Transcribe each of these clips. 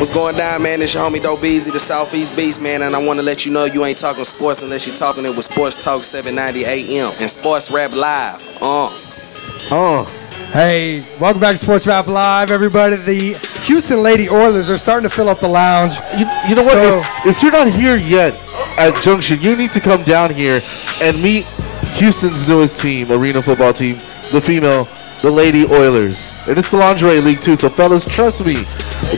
What's going down, man? It's your homie Dope Beasley, the Southeast Beast, man, and I want to let you know you ain't talking sports unless you're talking it with Sports Talk 790 AM and Sports Rap Live. Hey, welcome back to Sports Rap Live, everybody. The Houston Lady Oilers are starting to fill up the lounge. You know what? If you're not here yet at Junction, you need to come down here and meet Houston's newest team, arena football team, the female, the Lady Oilers. And it's the lingerie league too, so fellas, trust me,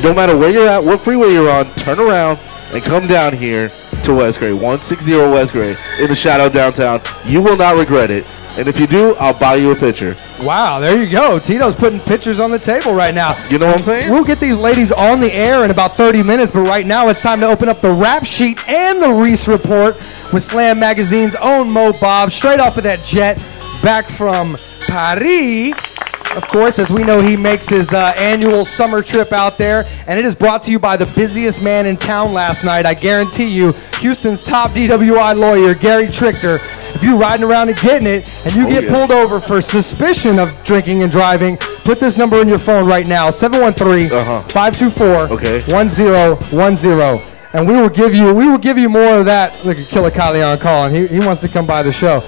no matter where you're at, what freeway you're on, turn around and come down here to West Gray, 160 West Gray, in the shadow downtown. You will not regret it. And if you do, I'll buy you a picture. Wow, there you go. Tito's putting pictures on the table right now. You know what I'm saying? We'll get these ladies on the air in about 30 minutes, but right now it's time to open up the Rap Sheet and the Reese Report with Slam Magazine's own Mo Bobb, straight off of that jet back from Paris. Of course, as we know, he makes his annual summer trip out there, and it is brought to you by the busiest man in town last night. I guarantee you, Houston's top DWI lawyer, Gary Trichter. If you're riding around and getting it, and you get pulled over for suspicion of drinking and driving, put this number in your phone right now, 713-524-1010. And we will give you more of that. Look at Killer Kyleon calling. He wants to come by the show.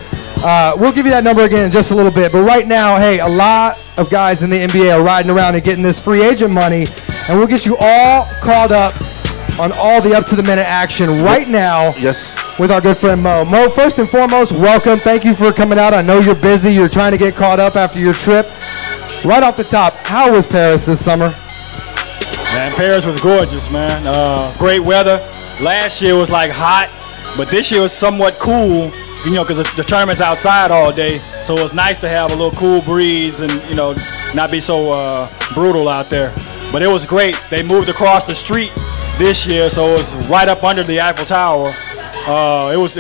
We'll give you that number again in just a little bit. But right now, hey, a lot of guys in the NBA are riding around and getting this free agent money. And we'll get you all caught up on all the up-to-the-minute action right now. Yes. With our good friend Mo. Mo, first and foremost, welcome. Thank you for coming out. I know you're busy. You're trying to get caught up after your trip. Right off the top, how was Paris this summer? Man, Paris was gorgeous, man. Great weather. Last year was like hot, but this year was somewhat cool, you know, because the tournament's outside all day. So it's nice to have a little cool breeze and, you know, not be so brutal out there. But it was great. They moved across the street this year, so it was right up under the Eiffel Tower. It was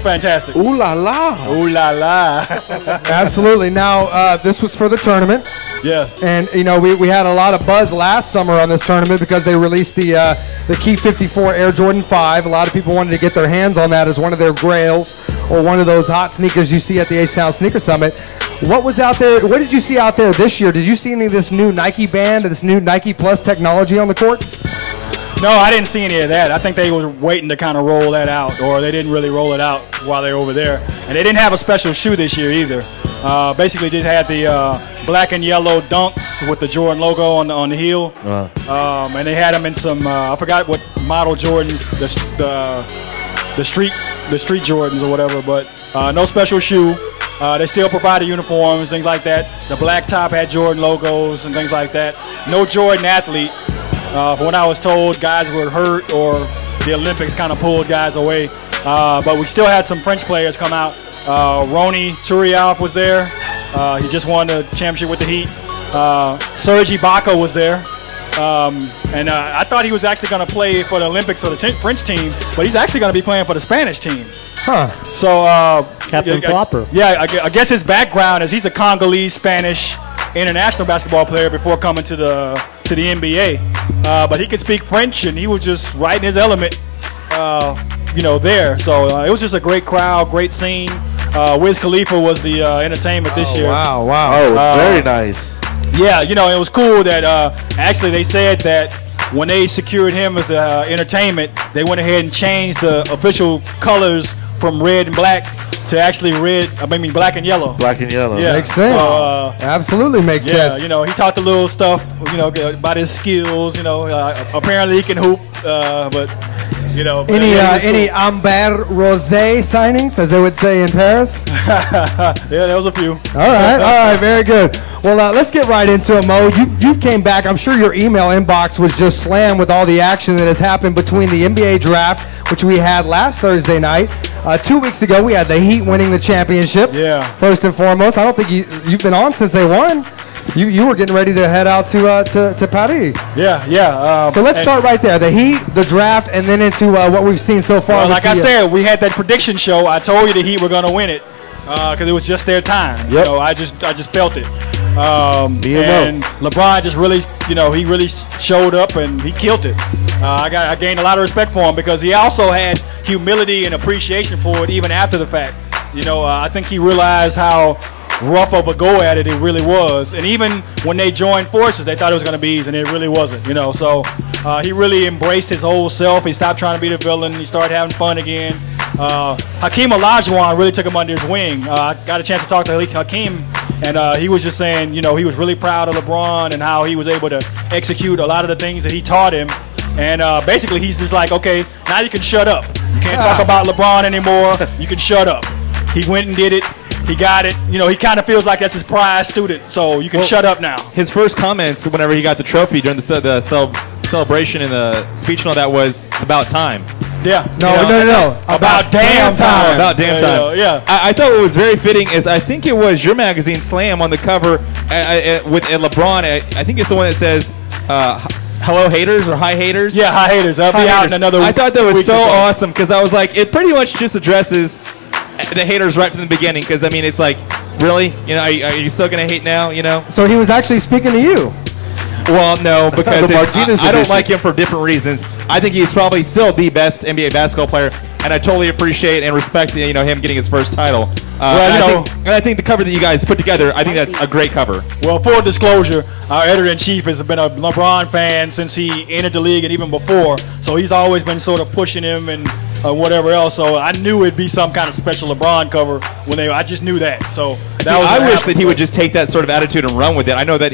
fantastic. Ooh la la. Ooh la la. Absolutely. Now, this was for the tournament. Yeah. And, you know, we had a lot of buzz last summer on this tournament because they released the Key 54 Air Jordan 5. A lot of people wanted to get their hands on that as one of their grails or one of those hot sneakers you see at the H-Town Sneaker Summit. What was out there? What did you see out there this year? Did you see any of this new Nike band or this new Nike Plus technology on the court? No, I didn't see any of that. I think they were waiting to kind of roll that out, or they didn't really roll it out while they were over there. And they didn't have a special shoe this year either. Basically just had the black and yellow Dunks with the Jordan logo on the heel. And they had them in some, I forgot what model Jordans, the street Jordans or whatever, but no special shoe. They still provided uniforms, things like that. The black top had Jordan logos and things like that. No Jordan athlete. From what I was told, guys were hurt or the Olympics kind of pulled guys away. But we still had some French players come out. Rony Turioff was there. He just won the championship with the Heat. Serge Ibaka was there. And I thought he was actually going to play for the Olympics for the French team, but he's actually going to be playing for the Spanish team. Huh. So, Captain Flopper. Yeah, I guess his background is he's a Congolese Spanish international basketball player before coming to the NBA. But he could speak French, and he was just right in his element, you know, there. So it was just a great crowd, great scene. Wiz Khalifa was the entertainment this year. Wow, wow. Oh, very nice. Yeah, you know, it was cool that actually they said that when they secured him as the entertainment, they went ahead and changed the official colors from red and black to actually black and yellow. Black and yellow. Yeah. Makes sense. Absolutely makes sense. Yeah, you know, he talked a little stuff, you know, about his skills, you know. Apparently he can hoop, but, you know. Any Amber Rosé signings, as they would say in Paris? Yeah, there was a few. All right, very good. Well, let's get right into it, Mo. You've came back. I'm sure your email inbox was just slammed with all the action that has happened between the NBA draft, which we had last Thursday night. 2 weeks ago, we had the Heat winning the championship. Yeah. First and foremost, I don't think you've been on since they won. You were getting ready to head out to Paris. Yeah. So let's start right there. The Heat, the draft, and then into what we've seen so far. Well, like I said, we had that prediction show. I told you the Heat were going to win it because it was just their time. Yep. You know, I just felt it. And LeBron just really, you know, he really showed up and he killed it. I gained a lot of respect for him because he also had humility and appreciation for it even after the fact. You know, I think he realized how rough of a go at it, it really was. And even when they joined forces, they thought it was going to be easy, and it really wasn't, you know. So he really embraced his whole self. He stopped trying to be the villain. He started having fun again. Hakeem Olajuwon really took him under his wing. I got a chance to talk to Hakeem, and he was just saying, you know, he was really proud of LeBron and how he was able to execute a lot of the things that he taught him. And basically, he's just like, okay, now you can shut up. You can't talk about LeBron anymore. You can shut up. He went and did it. He got it. You know, he kind of feels like that's his prize student, so you can shut up now. His first comments whenever he got the trophy during the celebration and the speech and all that was, it's about time. Yeah. No. About damn time. About damn time. Yeah. I thought what was very fitting is I think it was your magazine, Slam, on the cover with LeBron. I think it's the one that says, hello haters or hi haters. Yeah, hi haters. That'll be out in another week. I thought that was so awesome because I was like, it pretty much just addresses the haters right from the beginning. Because I mean, it's like, really, you know, are you still gonna hate now? You know. So he was actually speaking to you. Well, no, because I don't like him for different reasons. I think he's probably still the best NBA basketball player, and I totally appreciate and respect him getting his first title. I think the cover that you guys put together, I think that's a great cover. Well, full disclosure, our editor-in-chief has been a LeBron fan since he entered the league and even before, so he's always been sort of pushing him and whatever else. So I knew it'd be some kind of special LeBron cover I just knew that. So I wish that he would just take that sort of attitude and run with it. I know that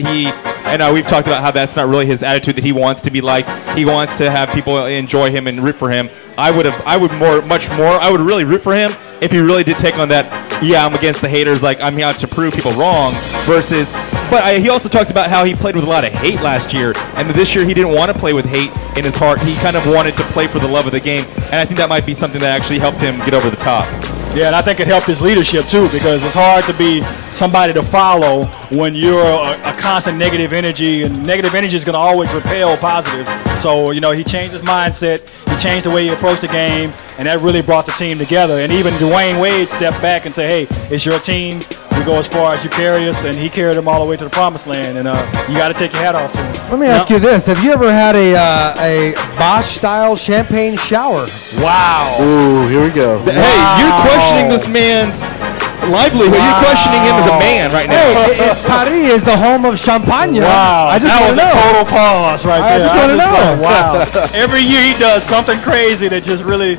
we've talked about how that's not really his attitude that he wants to be like. He wants to have people enjoy him and root for him. I would really root for him if he really did take on that, yeah, I'm against the haters, like I'm out to prove people wrong, versus, but he also talked about how he played with a lot of hate last year, and this year he didn't want to play with hate in his heart. He kind of wanted to play for the love of the game, and I think that might be something that actually helped him get over the top. Yeah, and I think it helped his leadership too, because it's hard to be somebody to follow when you're a constant negative energy, and negative energy is going to always repel positive. So, you know, he changed his mindset, he changed the way he approached the game, and that really brought the team together. And even Dwayne Wade stepped back and said, hey, it's your team. We go as far as you carry us, and he carried them all the way to the promised land, and you got to take your hat off to him. Let me ask you this. Have you ever had a Bosch-style champagne shower? Wow. Ooh, here we go. Hey, you're questioning this man's livelihood. Wow. You're questioning him as a man right now. Hey, Paris is the home of champagne. Wow. I just want to know. Total pause right there. I just want to know. Wow. Every year he does something crazy that just really...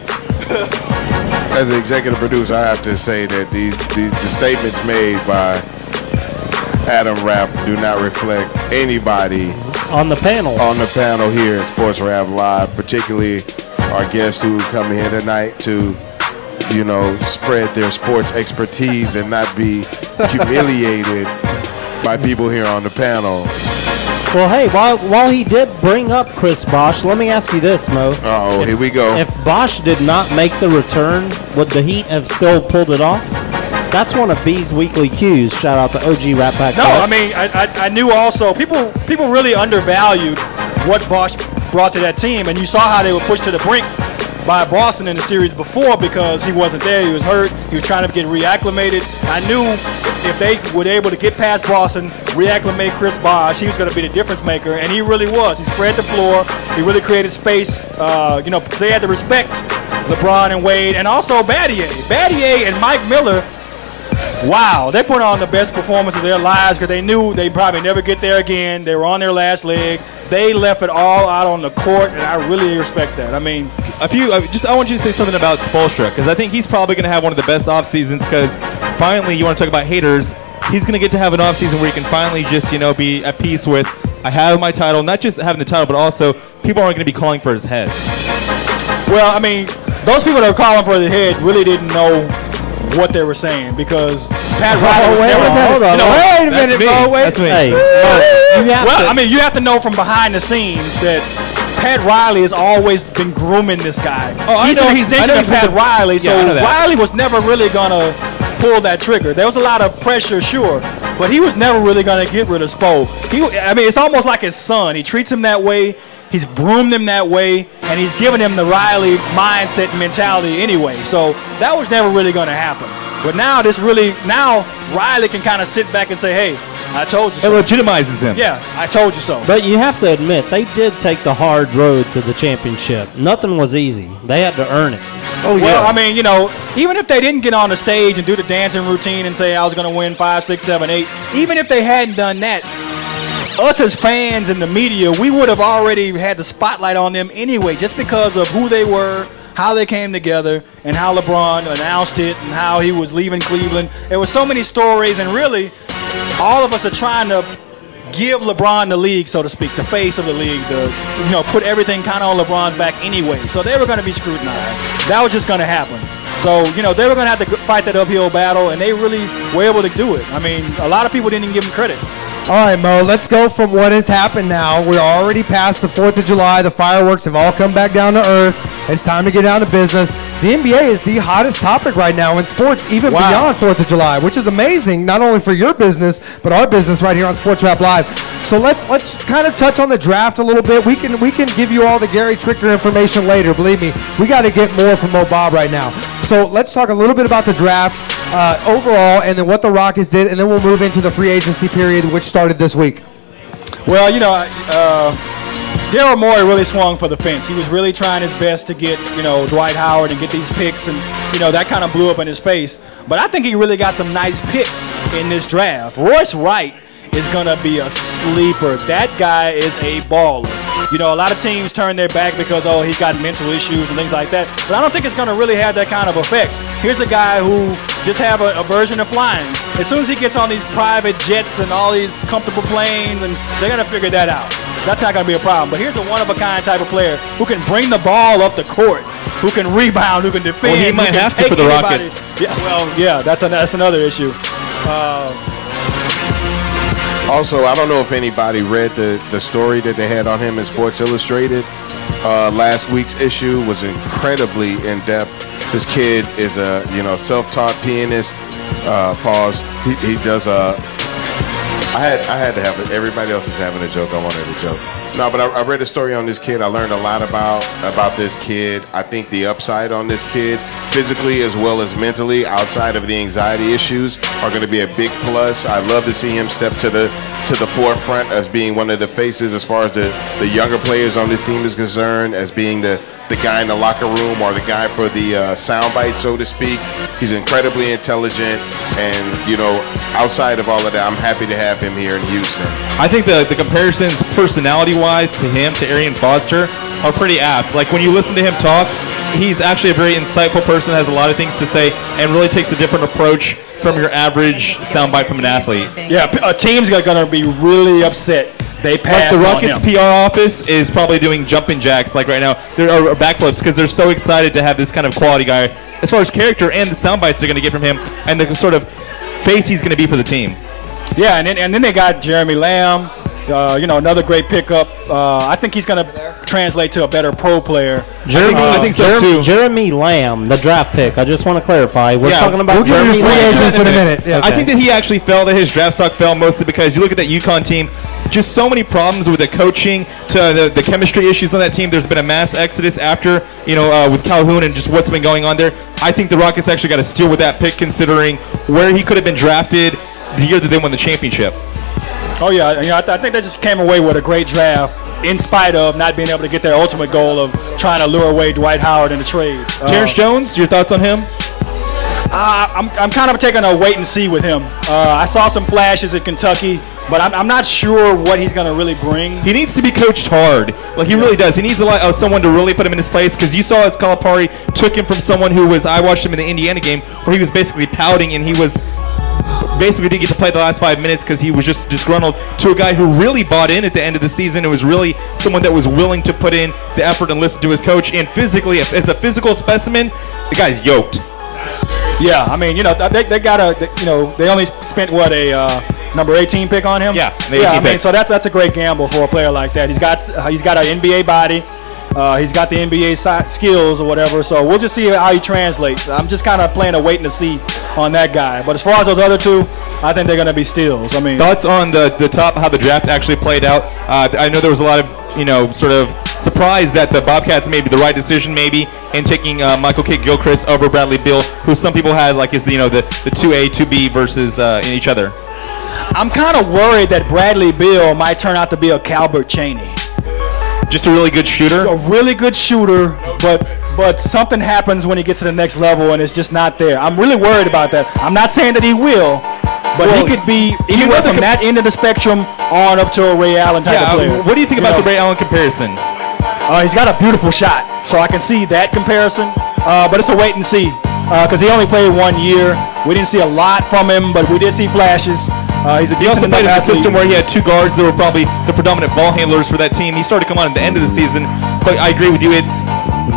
As an executive producer, I have to say that the statements made by Adam Rapp do not reflect anybody on the panel here at Sports Rap Live, particularly our guests who come here tonight to, you know, spread their sports expertise and not be humiliated by people here on the panel. Well, hey, while he did bring up Chris Bosh, let me ask you this, Mo. Uh-oh, here we go. If Bosh did not make the return, would the Heat have still pulled it off? That's one of B's weekly cues. Shout out to OG Rap Pack. No, I mean, I knew also, people really undervalued what Bosh brought to that team, and you saw how they were pushed to the brink by Boston in the series before because he wasn't there. He was hurt. He was trying to get reacclimated. I knew if they were able to get past Boston, reacclimate Chris Bosh, he was going to be the difference maker, and he really was. He spread the floor. He really created space, you know, because they had to respect LeBron and Wade, and also Battier. Battier and Mike Miller, wow, they put on the best performance of their lives because they knew they'd probably never get there again. They were on their last leg. They left it all out on the court, and I really respect that. I mean, I want you to say something about Spoelstra, because I think he's probably going to have one of the best off seasons. Because finally, you want to talk about haters, he's going to get to have an off season where he can finally just, you know, be at peace with, I have my title, not just having the title, but also people aren't going to be calling for his head. Well, I mean, those people that were calling for his head really didn't know what they were saying, because Pat Riley wait a minute, bro. That's me. Hey, you have to know from behind the scenes that Pat Riley has always been grooming this guy. Oh, he's an extension of Pat Riley, so yeah, Riley was never really going to pull that trigger. There was a lot of pressure, sure, but he was never really going to get rid of Spo. I mean, it's almost like his son. He treats him that way. He's groomed him that way, and he's given him the Riley mindset and mentality anyway. So that was never really going to happen. But now Riley can kind of sit back and say, hey, I told you so. It legitimizes him. Yeah, I told you so. But you have to admit, they did take the hard road to the championship. Nothing was easy. They had to earn it. Oh, yeah. Well, I mean, even if they didn't get on the stage and do the dancing routine and say I was going to win 5, 6, 7, 8, even if they hadn't done that, us as fans and the media, we would have already had the spotlight on them anyway, just because of who they were, how they came together, and how LeBron announced it, and how he was leaving Cleveland. There were so many stories, and really, all of us are trying to give LeBron the league, so to speak, the face of the league, put everything kind of on LeBron's back anyway. So they were going to be scrutinized. That was just going to happen. So, they were going to have to fight that uphill battle, and they really were able to do it. I mean, a lot of people didn't even give them credit. All right, Mo, let's go from what has happened now. We're already past the 4th of July. The fireworks have all come back down to earth. It's time to get down to business. The NBA is the hottest topic right now in sports, even beyond 4th of July, which is amazing, not only for your business, but our business right here on Sports Rap Live. So let's kind of touch on the draft a little bit. We can give you all the Gary Trichter information later. Believe me, we got to get more from Mo Bobb right now. So let's talk a little bit about the draft overall, and then what the Rockets did, and then we'll move into the free agency period, which started this week. Well, Daryl Morey really swung for the fence. He was really trying his best to get, Dwight Howard and get these picks, and, that kind of blew up in his face. But I think he really got some nice picks in this draft. Royce Wright is going to be a sleeper. That guy is a baller. A lot of teams turn their back because, he's got mental issues and things like that. But I don't think it's going to really have that kind of effect. Here's a guy who just have a version of flying. As soon as he gets on these private jets and all these comfortable planes, and they're going to figure that out. That's not going to be a problem. But here's a one-of-a-kind type of player who can bring the ball up the court, who can rebound, who can defend. Well, he might have to for the Rockets. Yeah, that's another issue. Also, I don't know if anybody read the story that they had on him in Sports Illustrated. Last week's issue was incredibly in-depth. This kid is a self-taught pianist. He does a. I had to have it. Everybody else is having a joke. I wanted a joke. No, but I read a story on this kid. I learned a lot about this kid. I think the upside on this kid, physically as well as mentally, outside of the anxiety issues, are going to be a big plus. I love to see him step to the forefront as being one of the faces as far as the younger players on this team is concerned, as being the guy in the locker room or the guy for the soundbite, so to speak. He's incredibly intelligent, and outside of all of that, I'm happy to have him here in Houston. I think the comparisons personality-wise to him, to Arian Foster, are pretty apt. Like when you listen to him talk, he's actually a very insightful person, has a lot of things to say, and really takes a different approach from your average soundbite from an athlete. Yeah, a team's going to be really upset. They passed the Rockets on him. PR office is probably doing jumping jacks like right now. There are backflips because they're so excited to have this kind of quality guy as far as character and the sound bites they're going to get from him and the sort of face he's going to be for the team. Yeah, and then they got Jeremy Lamb, another great pickup. I think he's going to translate to a better pro player. I think so too. Jeremy Lamb, the draft pick. I just want to clarify. We're talking about we'll Jeremy free Lamb agents in a minute. Yeah. I think that he actually fell, that his draft stock fell mostly because you look at that UConn team, just so many problems with the coaching to the chemistry issues on that team. There's been a mass exodus after, with Calhoun and just what's been going on there. I think the Rockets actually got a steal with that pick considering where he could have been drafted the year that they won the championship. Oh, yeah. I think they just came away with a great draft in spite of not being able to get their ultimate goal of trying to lure away Dwight Howard in the trade. Terrence Jones, your thoughts on him? I'm kind of taking a wait and see with him. I saw some flashes at Kentucky, but I'm not sure what he's going to really bring. He needs to be coached hard. Like, he really does. He needs someone to really put him in his place, because you saw as Calipari took him from someone who was, I watched him in the Indiana game, where he was basically pouting and he was basically didn't get to play the last 5 minutes because he was just disgruntled, to a guy who really bought in at the end of the season. It was really someone that was willing to put in the effort and listen to his coach. And physically, as a physical specimen, the guy's yoked. Yeah, I mean, they got they only spent a number 18 pick on him. Yeah, pick. So that's a great gamble for a player like that. He's got an NBA body. He's got the NBA skills or whatever, so we'll just see how he translates. I'm just kind of playing a wait and see on that guy. But as far as those other two, I think they're going to be steals. I mean, thoughts on the top, how the draft actually played out? I know there was a lot of sort of surprise that the Bobcats made the right decision maybe in taking Michael Kidd-Gilchrist over Bradley Beal, who some people had like is the 2A, 2B versus in each other. I'm kind of worried that Bradley Beal might turn out to be a Calbert Cheaney. Just a really good shooter? A really good shooter, but but something happens when he gets to the next level, and it's just not there. I'm really worried about that. I'm not saying that he will, but he could be anywhere from that end of the spectrum on up to a Ray Allen type of player. What do you think about the Ray Allen comparison? He's got a beautiful shot, so I can see that comparison, but it's a wait and see because he only played 1 year. We didn't see a lot from him, but we did see flashes. He's a he also played in a athlete. system where he had 2 guards that were probably the predominant ball handlers for that team. He started to come on at the end of the season, but I agree with you.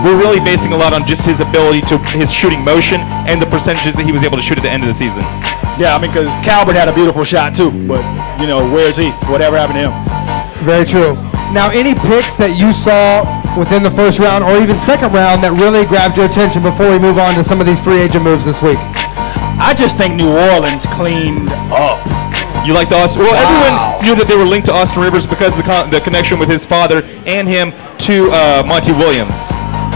We're really basing a lot on just his ability to his shooting motion and the percentages that he was able to shoot at the end of the season. Yeah, I mean, because Calvert had a beautiful shot too, but where's he? Whatever happened to him? Very true. Now, any picks that you saw within the first round or even second round that really grabbed your attention before we move on to some of these free agent moves this week? I just think New Orleans cleaned up. You like the Austin? Well, everyone knew that they were linked to Austin Rivers because of the connection with his father and him to Monty Williams.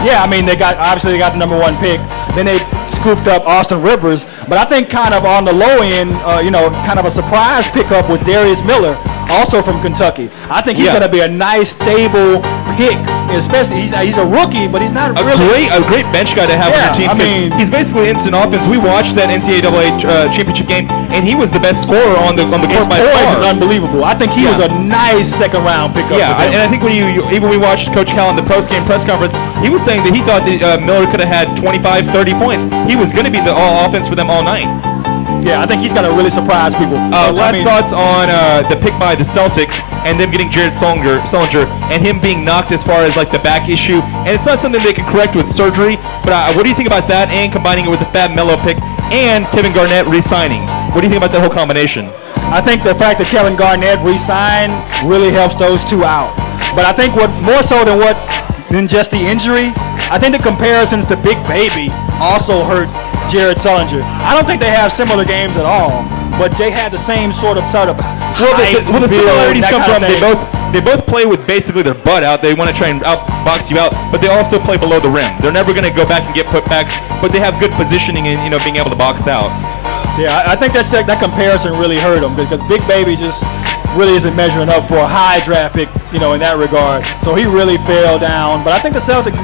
Yeah, I mean, obviously they got the #1 pick. Then they scooped up Austin Rivers, but I think kind of on the low end, kind of a surprise pickup was Darius Miller, also from Kentucky. I think he's going to be a nice, stable pick, especially he's a rookie, but he's not a great bench guy to have on your team. I mean, he's basically instant offense. We watched that NCAA championship game, and he was the best scorer on the court by far. His poise is unbelievable. I think he was a nice second-round pickup. Yeah, and I think when we watched Coach Cal in the post-game press conference, he was saying that he thought that Miller could have had 25, 30 points. He was going to be the all-offense for them all night. Yeah, I think he's going to really surprise people. Last thoughts on the pick by the Celtics and them getting Jared Sullinger and him being knocked as far as like the back issue. And it's not something they can correct with surgery, but what do you think about that and combining it with the Fab Melo pick and Kevin Garnett re-signing? What do you think about that whole combination? I think the fact that Kevin Garnett re-signed really helps those two out. But I think what more so than just the injury, I think the comparisons to Big Baby also hurt Jared Sullinger. I don't think they have similar games at all, but they had the same sort of the similarities come from they both play with basically their butt out. They want to try and outbox you out, but they also play below the rim. They're never going to go back and get putbacks, but they have good positioning and being able to box out. Yeah, I think that comparison really hurt them because Big Baby just really isn't measuring up for a high draft pick, in that regard. So he really fell down. But I think the Celtics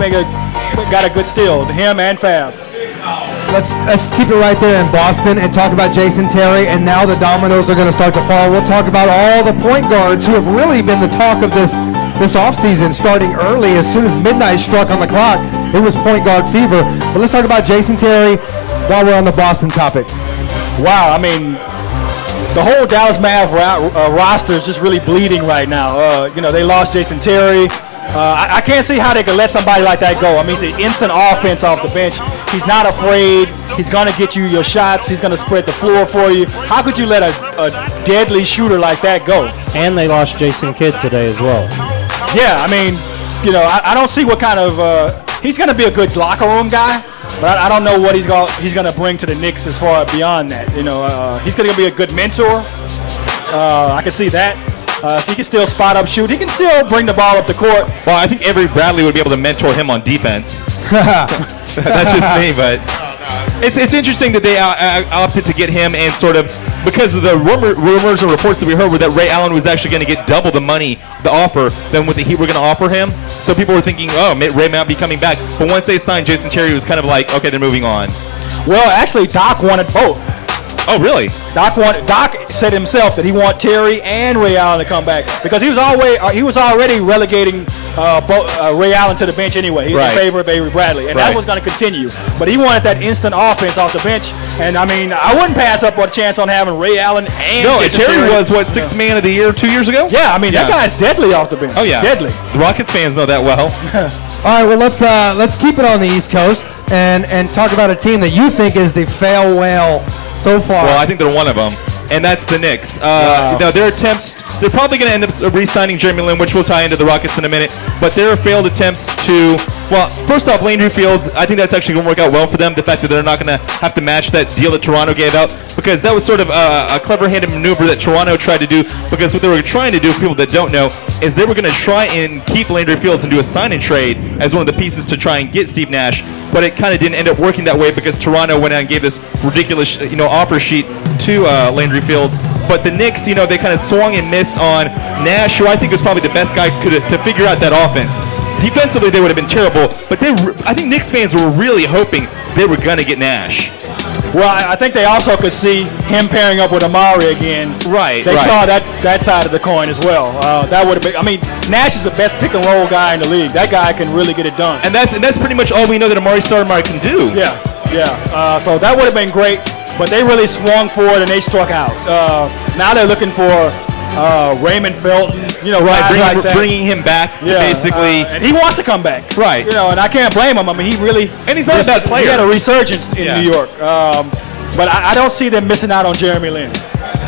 got a good steal, him and Fab. Let's keep it right there in Boston and talk about Jason Terry, and now the dominoes are going to start to fall. We'll talk about all the point guards who have really been the talk of this offseason, starting early. As soon as midnight struck on the clock, it was point guard fever. But let's talk about Jason Terry while we're on the Boston topic. Wow, I mean, the whole Dallas Mavs roster is just really bleeding right now. They lost Jason Terry. I can't see how they could let somebody like that go. I mean, it's an instant offense off the bench. He's not afraid. He's going to get you your shots. He's going to spread the floor for you. How could you let a deadly shooter like that go? And they lost Jason Kidd today as well. Yeah, I mean, I don't see what kind of he's going to be a good locker room guy, but I don't know what he's going to bring to the Knicks as far beyond that. He's going to be a good mentor. I can see that. So he can still spot up shoot. He can still bring the ball up the court. Well, I think Avery Bradley would be able to mentor him on defense. That's just me, but it's interesting that they opted to get him and sort of because of the rumors and reports that we heard were that Ray Allen was actually going to get double the money, the offer, than what the Heat were going to offer him. So people were thinking, oh, Ray might not be coming back. But once they signed Jason Terry, it was kind of like, okay, they're moving on. Well, actually, Doc wanted both. Oh, really? Doc said himself that he wanted Terry and Ray Allen to come back because he was already relegating Ray Allen to the bench anyway. He was in favor of Avery Bradley, and that was going to continue. But he wanted that instant offense off the bench, and I mean, I wouldn't pass up a chance on having Ray Allen and Terry was what, sixth man of the year 2 years ago? Yeah, I mean that guy's deadly off the bench. Oh yeah, deadly. The Rockets fans know that well. All right, well let's keep it on the East Coast and talk about a team that you think is the fail whale so far. Well, I think they're one of them, and that's the Knicks. Their attempts, they're probably going to end up re-signing Jeremy Lin, which we'll tie into the Rockets in a minute, but their failed attempts to, well, first off, Landry Fields, I think that's actually going to work out well for them, the fact that they're not going to have to match that deal that Toronto gave out, because that was sort of a clever-handed maneuver that Toronto tried to do, because what they were trying to do, for people that don't know, is they were going to try and keep Landry Fields and do a sign-and-trade as one of the pieces to try and get Steve Nash, but it kind of didn't end up working that way because Toronto went out and gave this ridiculous, offer sheet to Landry Fields. But the Knicks, they kind of swung and missed on Nash, who I think was probably the best guy to figure out that offense. Defensively, they would have been terrible, but I think Knicks fans were really hoping they were going to get Nash. Well, I think they also could see him pairing up with Amari again. Right. They saw that side of the coin as well. That would have been. I mean, Nash is the best pick and roll guy in the league. That guy can really get it done. And that's pretty much all we know that Amari Stoudemire can do. Yeah. So that would have been great, but they really swung for it and they struck out. Now they're looking for Raymond Felton. Bringing him back to basically. And he wants to come back. Right. And I can't blame him. I mean, he really. And he's not a bad player. He had a resurgence in New York. But I don't see them missing out on Jeremy Lin.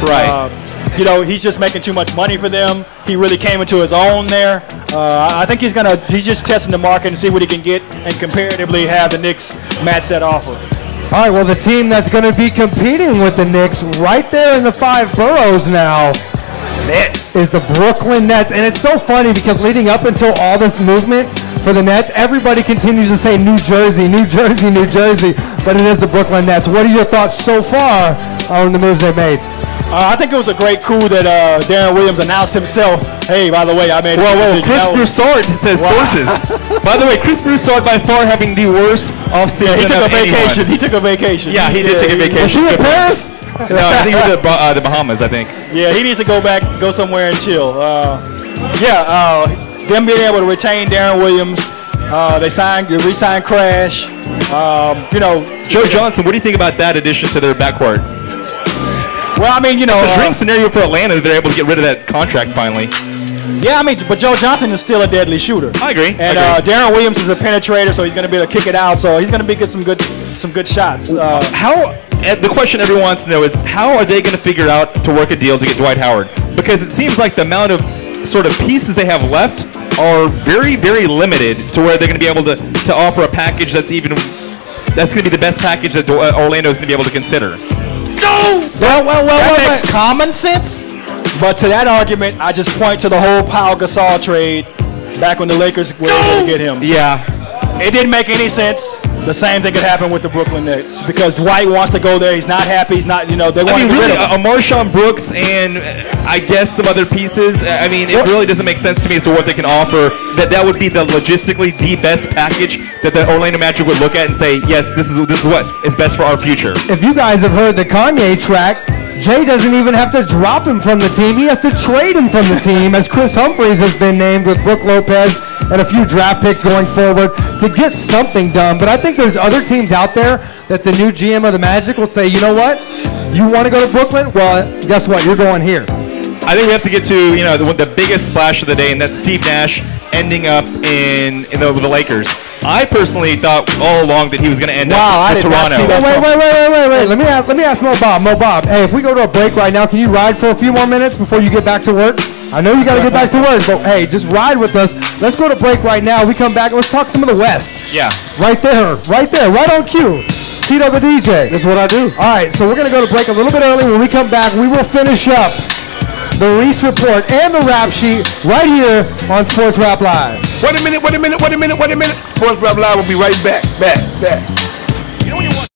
Right. He's just making too much money for them. He really came into his own there. I think he's just testing the market and see what he can get and comparatively have the Knicks match that offer. All right, well, the team that's going to be competing with the Knicks right there in the 5 boroughs now is the Brooklyn Nets. And it's so funny because leading up until all this movement for the Nets, everybody continues to say New Jersey, New Jersey, New Jersey, but it is the Brooklyn Nets. What are your thoughts so far on the moves they made? I think it was a great coup that Darren Williams announced himself. Hey, by the way, I made Whoa, Chris Broussard says sources. By the way, Chris Broussard by far having the worst offseason. He took a vacation. He took a vacation. Yeah, he did take a vacation. Was he in Paris? No, I think he was at the Bahamas, I think. Yeah, he needs to go somewhere and chill. Them being able to retain Darren Williams, they re-signed Crash. Joe Johnson, what do you think about that addition to their backcourt? Well, I mean, it's a dream scenario for Atlanta that they're able to get rid of that contract finally. Yeah, I mean, but Joe Johnson is still a deadly shooter. I agree. And Darren Williams is a penetrator, so he's going to be able to kick it out. So he's going to get some good shots. The question everyone wants to know is how are they going to figure out to work a deal to get Dwight Howard? Because it seems like the amount of sort of pieces they have left are very, very limited to where they're going to be able to offer a package that's going to be the best package that Orlando is going to be able to consider. No! That makes common sense. But to that argument, I just point to the whole Pau Gasol trade back when the Lakers were able to get him. Yeah. It didn't make any sense. The same thing could happen with the Brooklyn Nets because Dwight wants to go there. He's not happy. He's not, they want to get rid of him. Marshawn Brooks and I guess some other pieces. I mean, it really doesn't make sense to me as to what they can offer. That would be the logistically the best package that the Orlando Magic would look at and say, yes, this is what is best for our future. If you guys have heard the Kanye track, Jay doesn't even have to drop him from the team. He has to trade him from the team as Chris Humphries has been named with Brook Lopez and a few draft picks going forward to get something done. But I think there's other teams out there that the new GM of the Magic will say, you know what? You want to go to Brooklyn? Well, guess what? You're going here. I think we have to get to the biggest splash of the day, and that's Steve Nash ending up with the Lakers. I personally thought all along that he was going to end up with Toronto. Wait. Let me ask Mo Bob. Mo Bob, hey, if we go to a break right now, can you ride for a few more minutes before you get back to work? I know you got to get back to work, but hey, just ride with us. Let's go to break right now. We come back and let's talk some of the West. Yeah. Right there, right on cue. Tito the DJ. That's what I do. All right, so we're going to go to break a little bit early. When we come back, we will finish up the Reese Report and the Rap Sheet right here on Sports Rap Live. Wait a minute. Sports Rap Live will be right back.